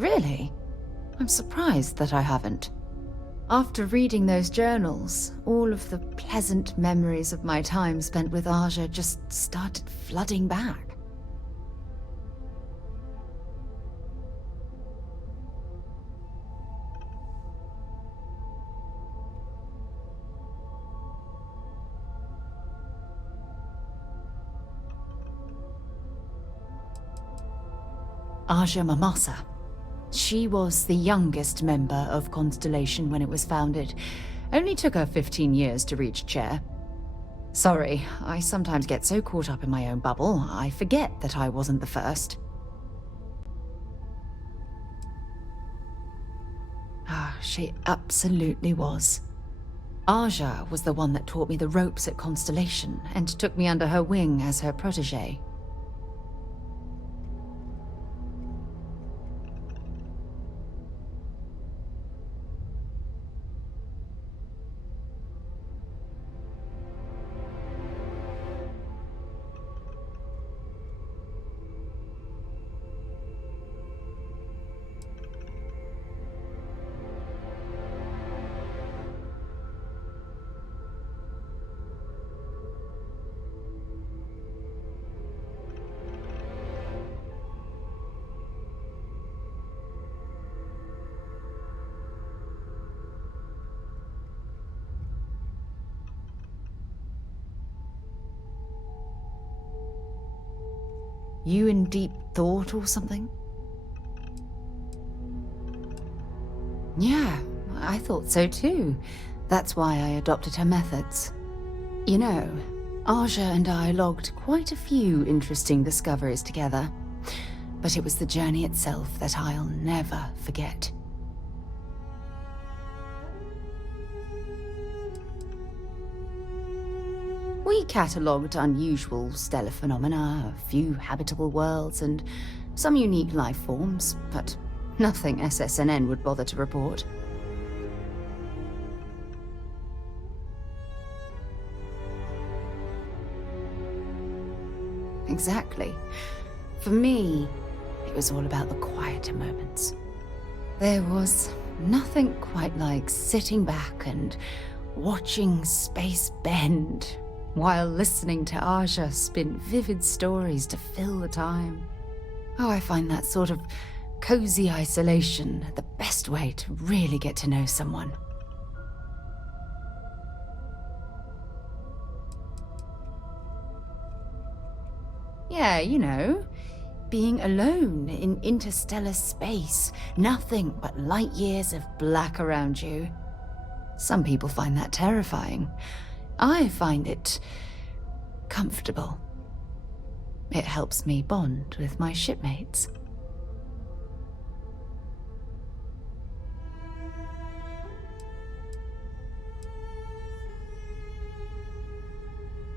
Really? I'm surprised that I haven't. After reading those journals, all of the pleasant memories of my time spent with Aja just started flooding back. Aja Mamasa. She was the youngest member of Constellation when it was founded. Only took her 15 years to reach chair. Sorry, I sometimes get so caught up in my own bubble, I forget that I wasn't the first. She absolutely was. Aja was the one that taught me the ropes at Constellation and took me under her wing as her protege. You in deep thought or something? Yeah, I thought so too. That's why I adopted her methods. You know, Aja and I logged quite a few interesting discoveries together. But it was the journey itself that I'll never forget. We catalogued unusual stellar phenomena, a few habitable worlds, and some unique life forms, but nothing SSNN would bother to report. Exactly. For me, it was all about the quieter moments. There was nothing quite like sitting back and watching space bend while listening to Aja spin vivid stories to fill the time. Oh, I find that sort of cozy isolation the best way to really get to know someone. Yeah, you know, being alone in interstellar space, nothing but light years of black around you. Some people find that terrifying. I find it comfortable. It helps me bond with my shipmates.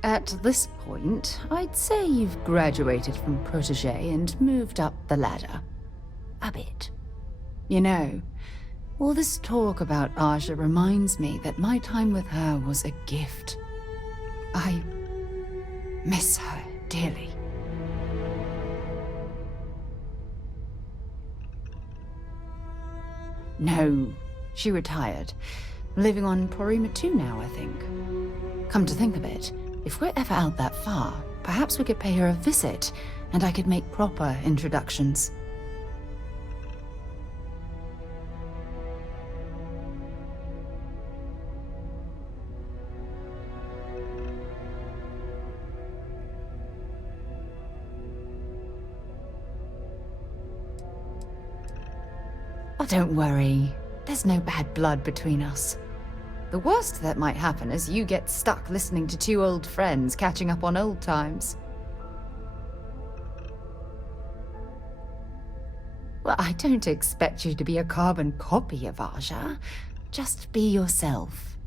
At this point, I'd say you've graduated from protege and moved up the ladder. A bit. You know, all this talk about Aja reminds me that my time with her was a gift. I miss her dearly. No, she retired. Living on Porima 2 now, I think. Come to think of it, if we're ever out that far, perhaps we could pay her a visit, and I could make proper introductions. Oh, don't worry. There's no bad blood between us. The worst that might happen is you get stuck listening to two old friends catching up on old times. Well, I don't expect you to be a carbon copy of Aja. Just be yourself.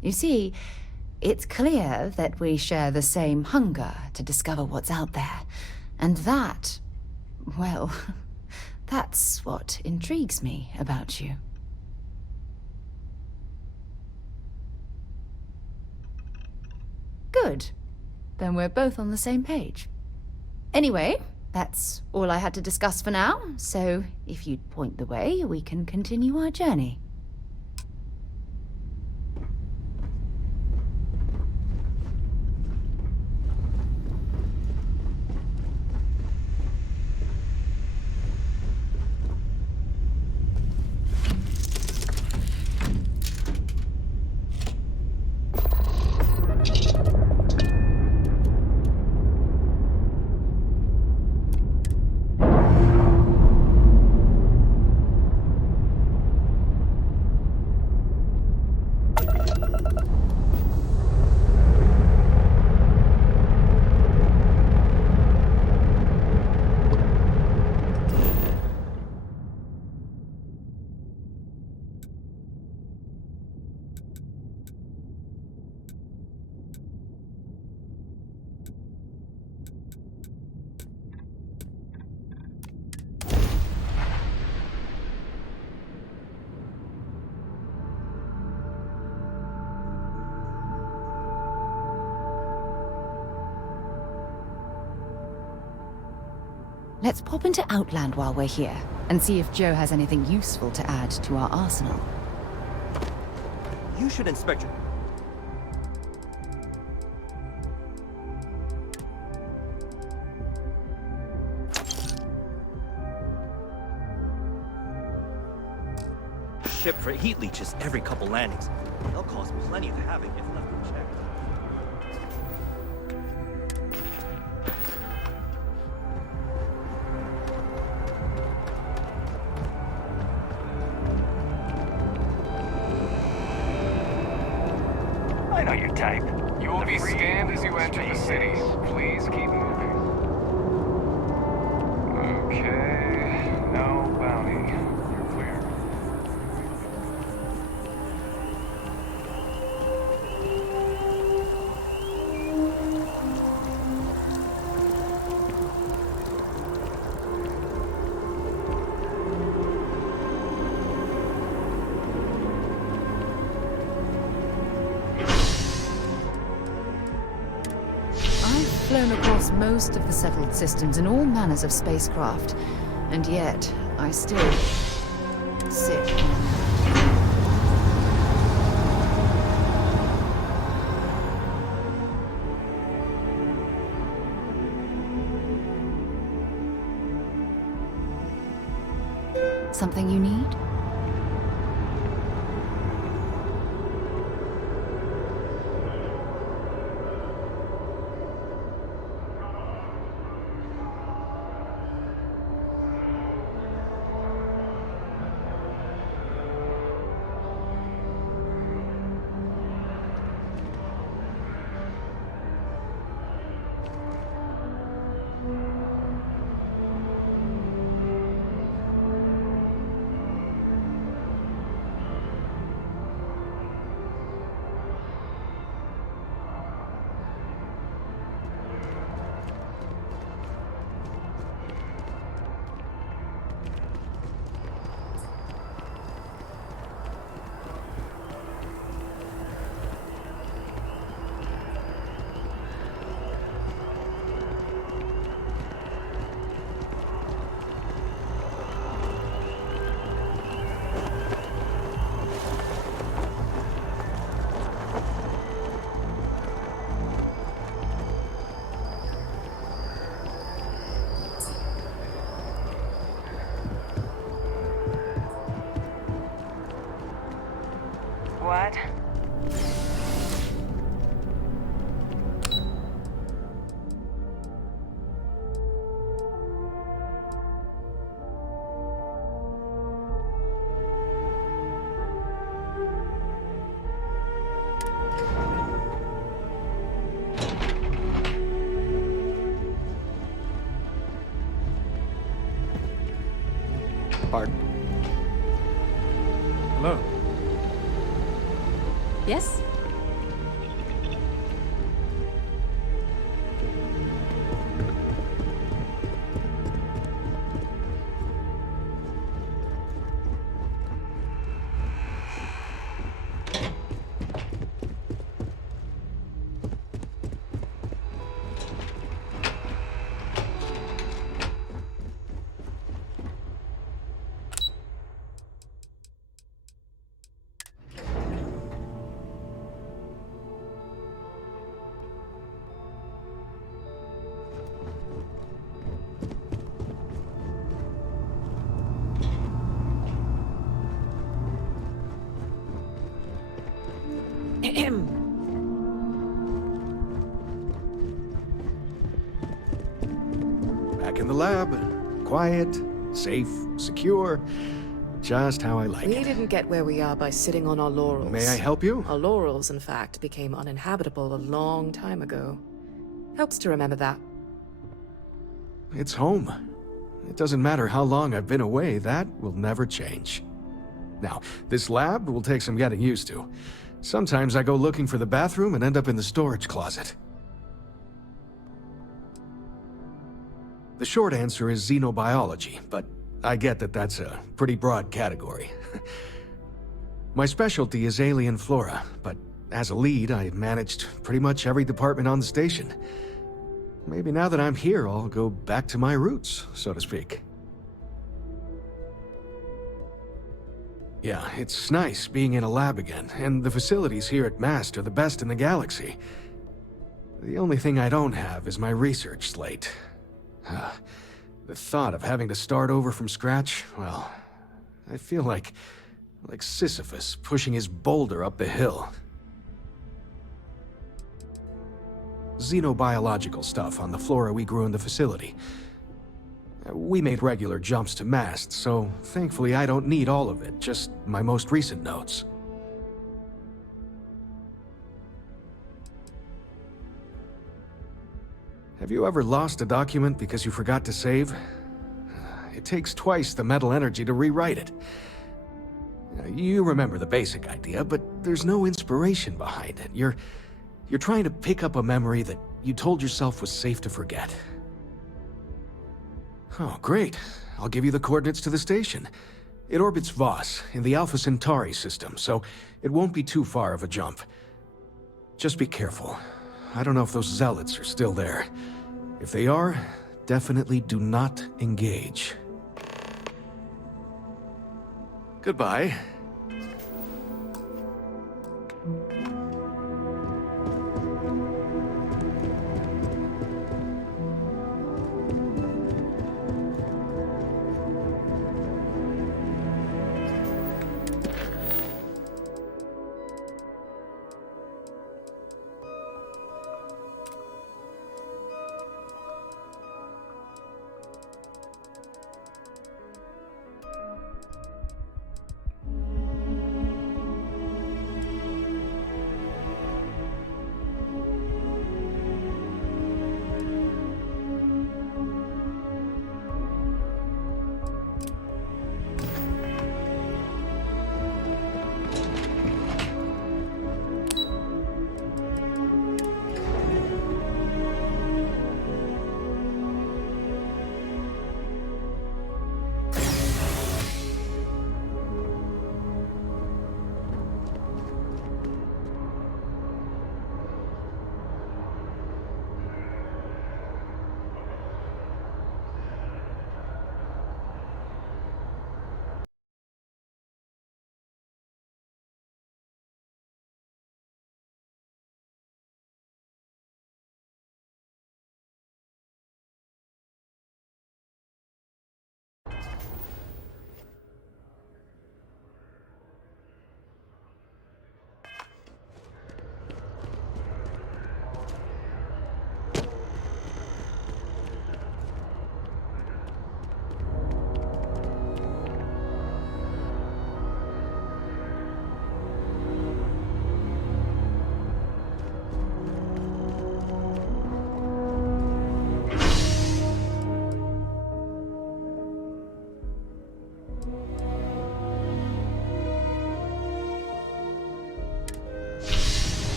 You see, it's clear that we share the same hunger to discover what's out there. And that, well, that's what intrigues me about you. Good. Then we're both on the same page. Anyway, That's all I had to discuss for now, so if you'd point the way, we can continue our journey. Let's pop into Outland while we're here, and see if Joe has anything useful to add to our arsenal. You should inspect your... ship for heat leeches every couple landings. They'll cause plenty of havoc if left unchecked. I know your type. You will be scanned as you enter the city. Please keep moving. Okay, no bounty. You're clear. Flown across most of the settled systems in all manners of spacecraft, and yet I still sit on them. Something you need? What? Pardon? Hello. Yes? Back in the lab. Quiet, safe, secure. Just how I like We it. didn't get where we are by sitting on our laurels. May I help you? Our laurels, in fact, became uninhabitable a long time ago. Helps to remember that. It's home. It doesn't matter how long I've been away, that will never change. Now, this lab will take some getting used to. Sometimes I go looking for the bathroom and end up in the storage closet. The short answer is xenobiology, but I get that that's a pretty broad category. My specialty is alien flora, but as a lead, I've managed pretty much every department on the station. Maybe now that I'm here, I'll go back to my roots, so to speak. Yeah, it's nice being in a lab again, and the facilities here at MAST are the best in the galaxy. The only thing I don't have is my research slate. The thought of having to start over from scratch, well, I feel like Sisyphus pushing his boulder up the hill. Xenobiological stuff on the flora we grew in the facility. We made regular jumps to MAST, so thankfully I don't need all of it, just my most recent notes. Have you ever lost a document because you forgot to save? It takes twice the mental energy to rewrite it. You remember the basic idea, but there's no inspiration behind it. You're trying to pick up a memory that you told yourself was safe to forget. Oh, great. I'll give you the coordinates to the station. It orbits Voss in the Alpha Centauri system, so it won't be too far of a jump. Just be careful. I don't know if those zealots are still there. If they are, definitely do not engage. Goodbye.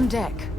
On deck.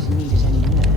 going to need it anymore.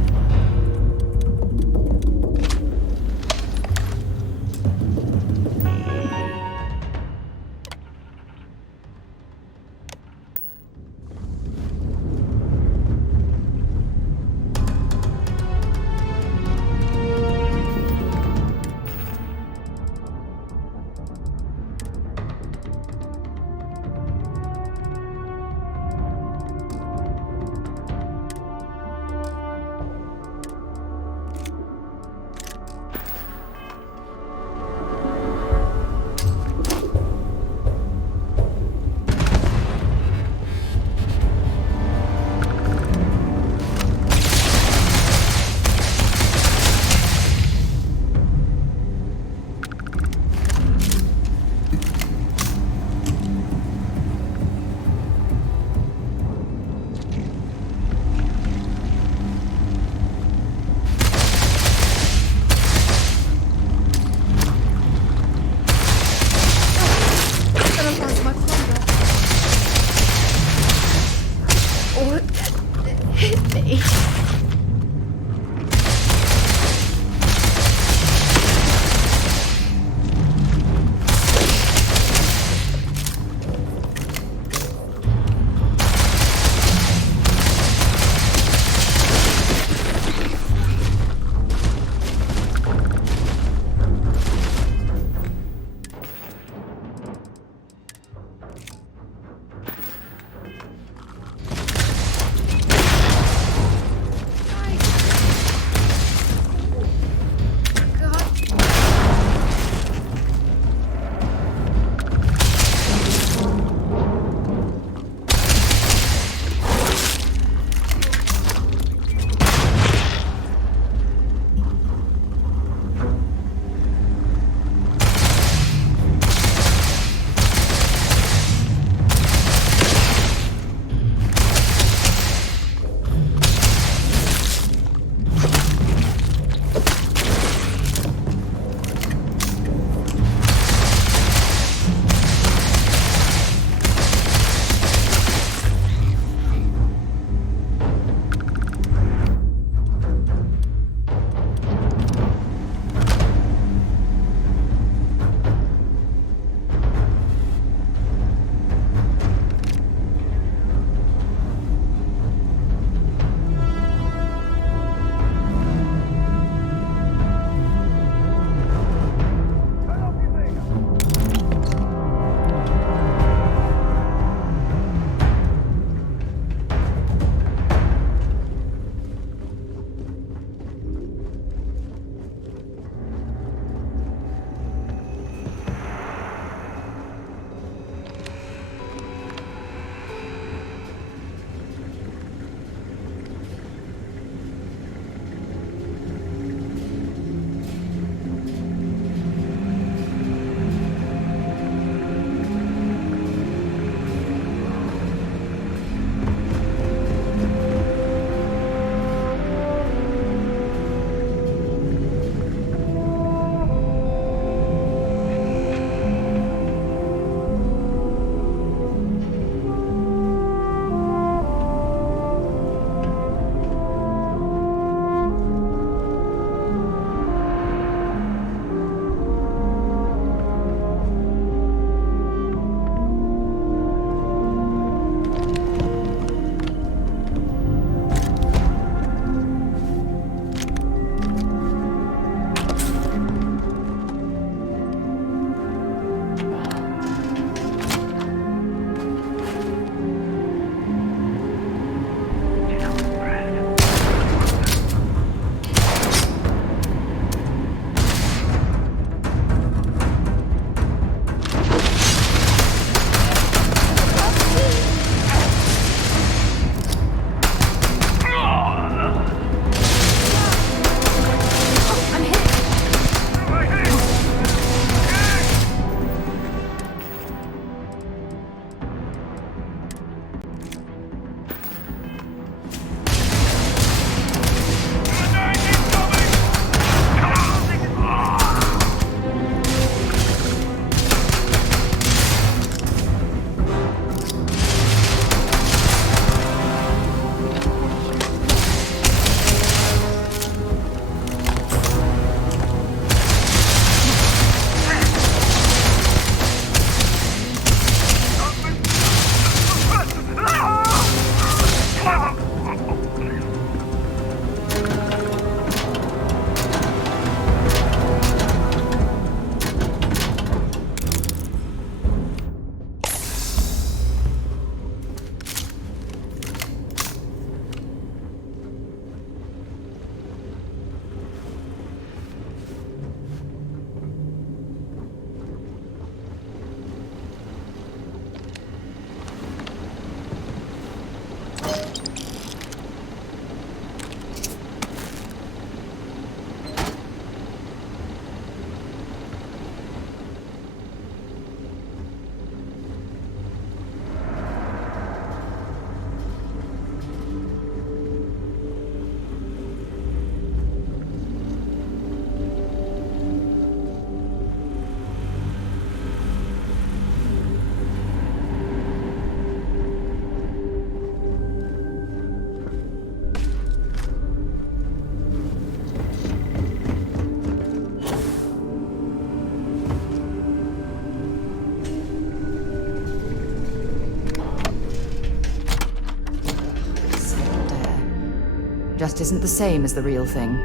Sealed air. Just isn't the same as the real thing.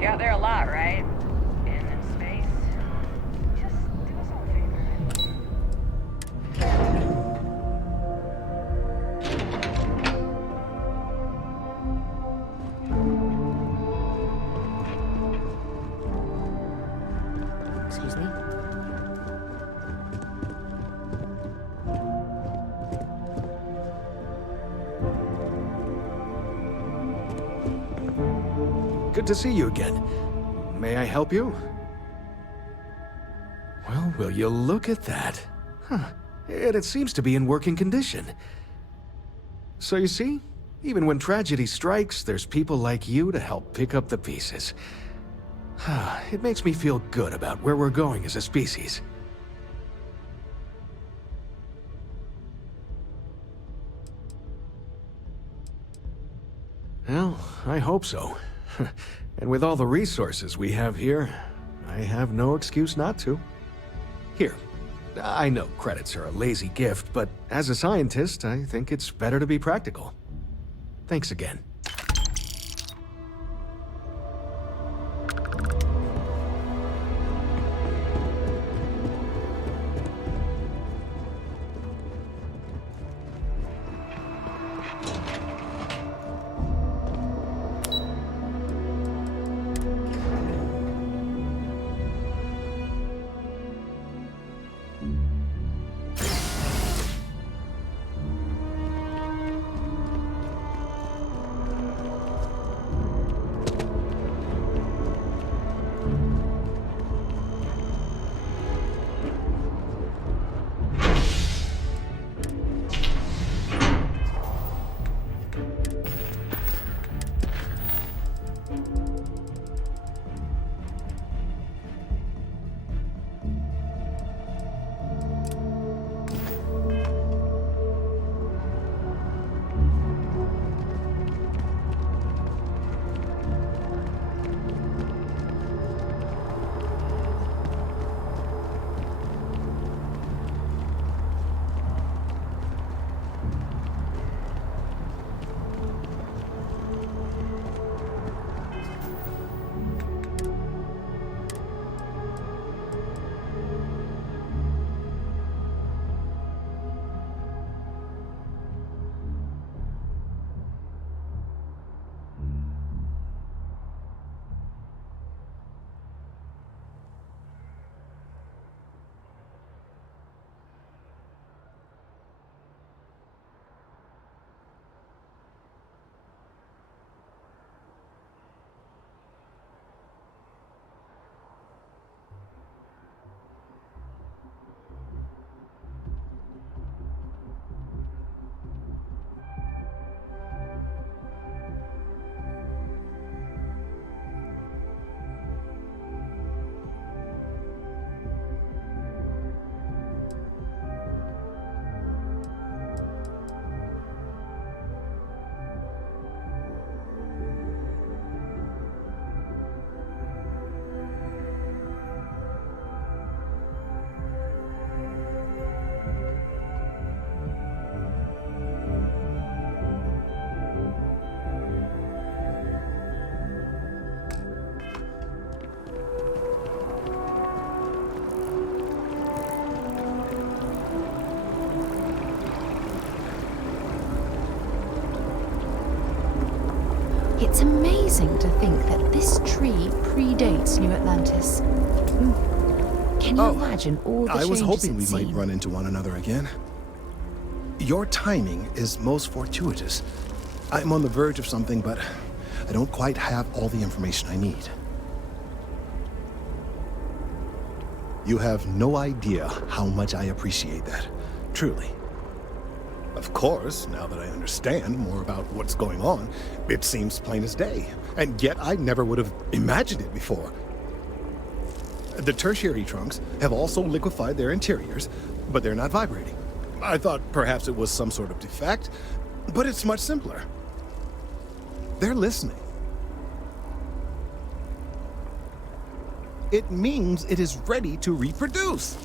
You're out there a lot, right? In space? Just do us all a favor. Excuse me? Good to see you again. May I help you? Well, will you look at that? Huh. And it seems to be in working condition. So you see, even when tragedy strikes, there's people like you to help pick up the pieces. It makes me feel good about where we're going as a species. I hope so. And with all the resources we have here, I have no excuse not to. Here, I know credits are a lazy gift, but as a scientist, I think it's better to be practical. Thanks again. It's amazing to think that this tree predates New Atlantis. Can you imagine all the I was changes hoping we it's might seen? run into one another again. Your timing is most fortuitous. I'm on the verge of something, but I don't quite have all the information I need. You have no idea how much I appreciate that. Truly. Of course, now that I understand more about what's going on, it seems plain as day. And yet I never would have imagined it before. The tertiary trunks have also liquefied their interiors, but they're not vibrating. I thought perhaps it was some sort of defect, but it's much simpler. They're listening. It means it is ready to reproduce.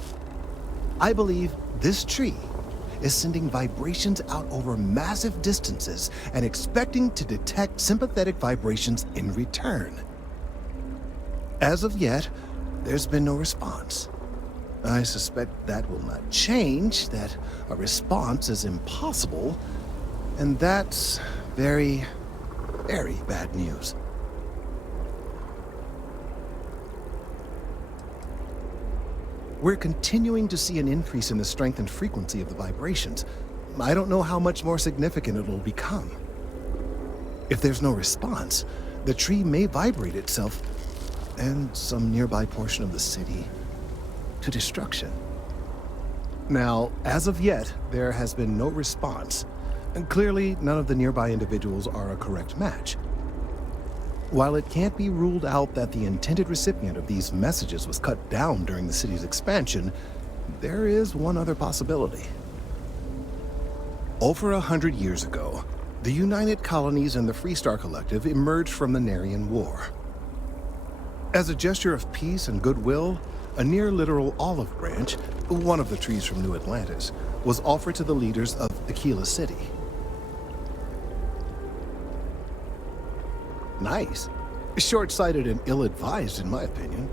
I believe this tree is sending vibrations out over massive distances and expecting to detect sympathetic vibrations in return. As of yet, there's been no response. I suspect that will not change, that a response is impossible, and that's very, very bad news. We're continuing to see an increase in the strength and frequency of the vibrations. I don't know how much more significant it will become. If there's no response, the tree may vibrate itself and some nearby portion of the city to destruction. Now, as of yet, there has been no response, and clearly none of the nearby individuals are a correct match. While it can't be ruled out that the intended recipient of these messages was cut down during the city's expansion, there is one other possibility. Over 100 years ago, The United Colonies and the Freestar Collective emerged from the Narian War. As a gesture of peace and goodwill, a near-literal olive branch, one of the trees from New Atlantis, was offered to the leaders of Aquila City. Nice. Short-sighted and ill-advised, in my opinion.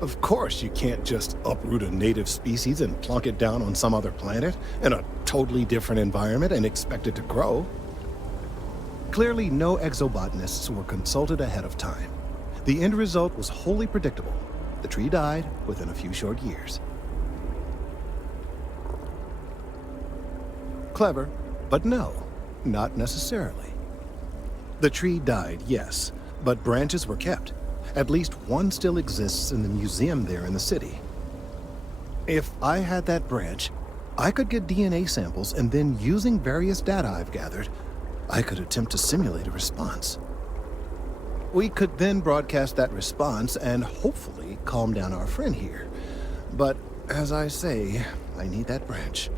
Of course, you can't just uproot a native species and plunk it down on some other planet in a totally different environment and expect it to grow. Clearly, no exobotanists were consulted ahead of time. The end result was wholly predictable. The tree died within a few short years. Clever, but no, not necessarily. The tree died, yes, but branches were kept. At least one still exists in the museum there in the city. If I had that branch, I could get DNA samples, and then using various data I've gathered, I could attempt to simulate a response. We could then broadcast that response and hopefully calm down our friend here. But as I say, I need that branch.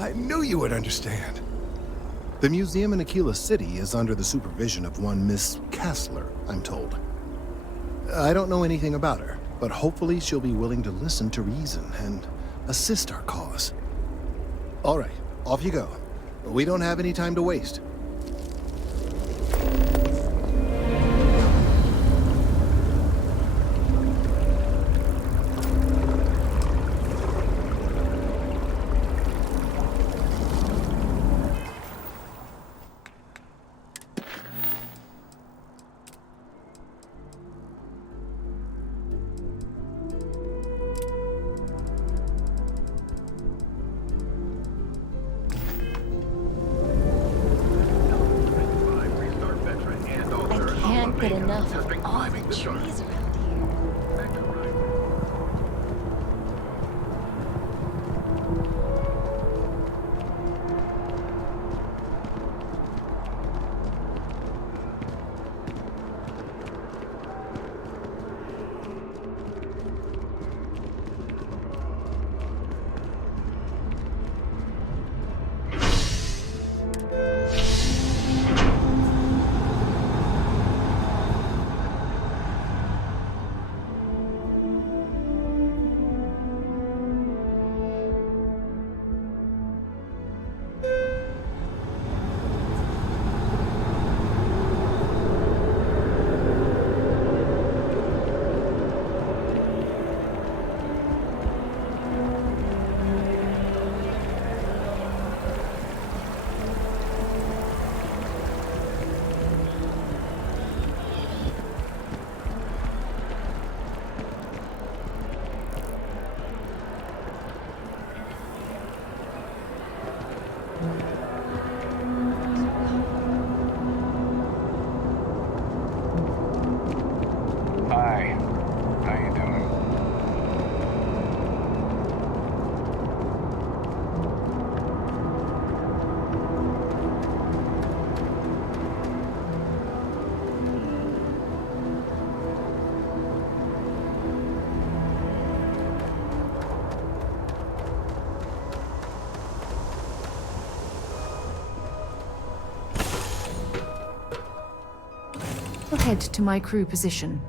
I knew you would understand. The museum in Aquila City is under the supervision of one Miss Kassler, I'm told. I don't know anything about her, but hopefully she'll be willing to listen to reason and assist our cause. All right, off you go. We don't have any time to waste. Get enough of all the trees around here. Hi. How you doing? We'll head to my crew position.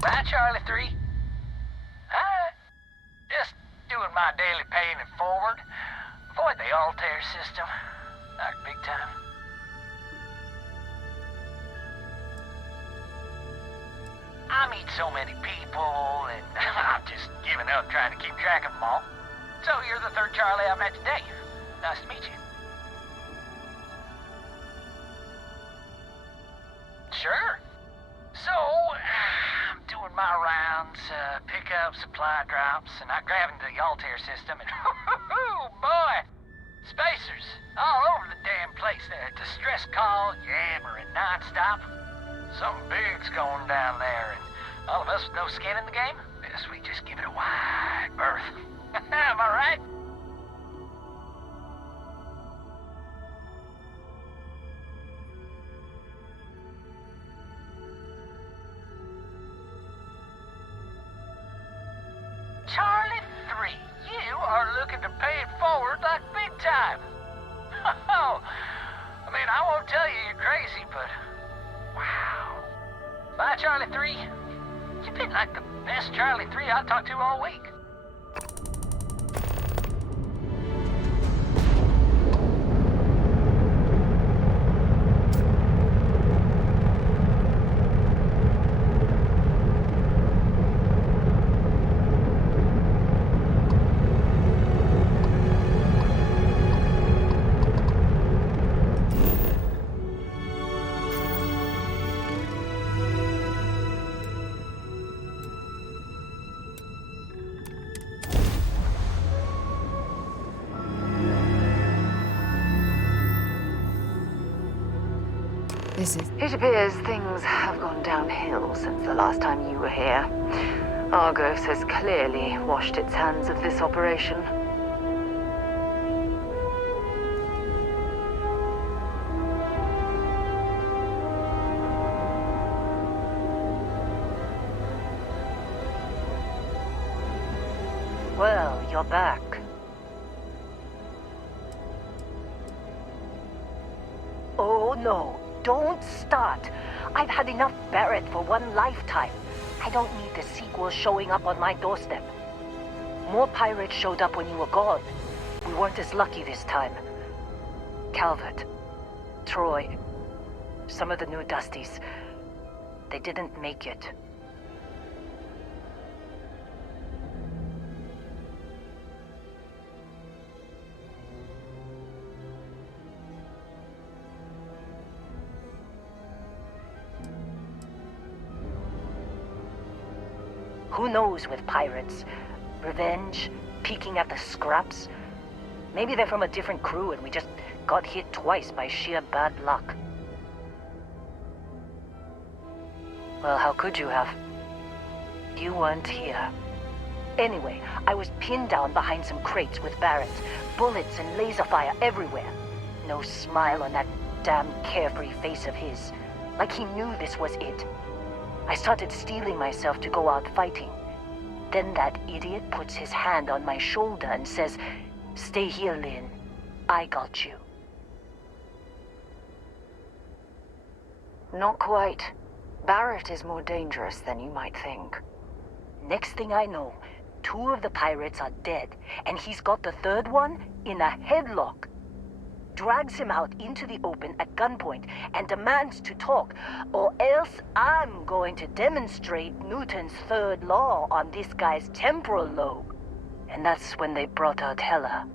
Bye, Charlie 3. Hi. Just doing my daily paying it forward. Avoid the Altair system. Like big time. I meet so many people, and I'm just giving up trying to keep track of them all. So you're the third Charlie I met today. Nice to meet you. Sure. So, I'm doing my rounds, pick up supply drops, and I grab into the Altair system, and boy, spacers all over the damn place there. Distress call, yammering nonstop. Something big's going down there, and all of us with no skin in the game, best we just give it a wide berth. Am I right? Charlie 3, you are looking to pay it forward like big time. Oh, I mean, I won't tell you you're crazy, but wow. Bye, Charlie 3. You've been like the best Charlie 3 I've talked to all week. It appears things have gone downhill since the last time you were here. Argos has clearly washed its hands of this operation. Well, you're back. Oh no, don't start. I've had enough Barrett for one lifetime. I don't need the sequel showing up on my doorstep. More pirates showed up when you were gone. We weren't as lucky this time. Calvert, Troy, some of the new Dusties, they didn't make it. Who knows with pirates? Revenge? Peeking at the scraps? Maybe they're from a different crew and we just got hit twice by sheer bad luck. Well, how could you have? You weren't here. Anyway, I was pinned down behind some crates with Barrett. Bullets and laser fire everywhere. No smile on that damn carefree face of his. Like he knew this was it. I started steeling myself to go out fighting. Then that idiot puts his hand on my shoulder and says, "Stay here, Lynn. I got you." Not quite. Barrett is more dangerous than you might think. Next thing I know, 2 of the pirates are dead, and he's got the third one in a headlock. Drags him out into the open at gunpoint and demands to talk, or else I'm going to demonstrate Newton's third law on this guy's temporal lobe. And that's when they brought out Hela.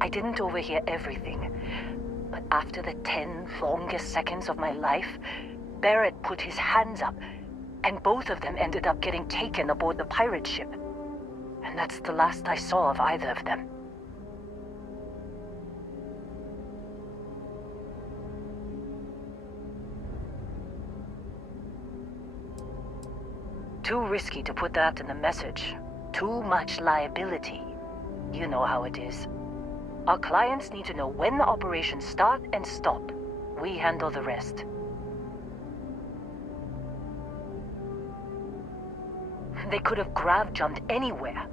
I didn't overhear everything, but after the 10 longest seconds of my life, Barrett put his hands up, and both of them ended up getting taken aboard the pirate ship. And that's the last I saw of either of them. Too risky to put that in the message. Too much liability. You know how it is. Our clients need to know when the operations start and stop. We handle the rest. They could have grav-jumped anywhere.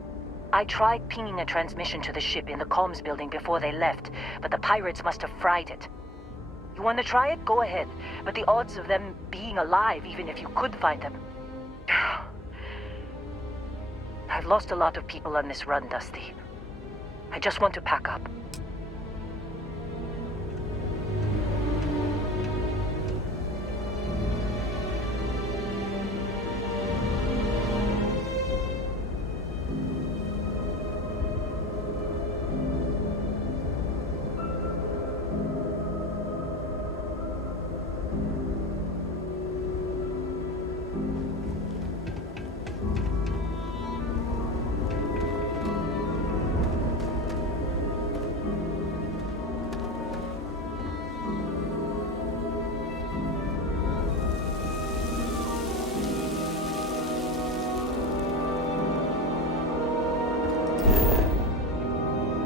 I tried pinging a transmission to the ship in the comms building before they left, but the pirates must have fried it. You want to try it? Go ahead. But the odds of them being alive, even if you could find them... I've lost a lot of people on this run, Dusty. I just want to pack up.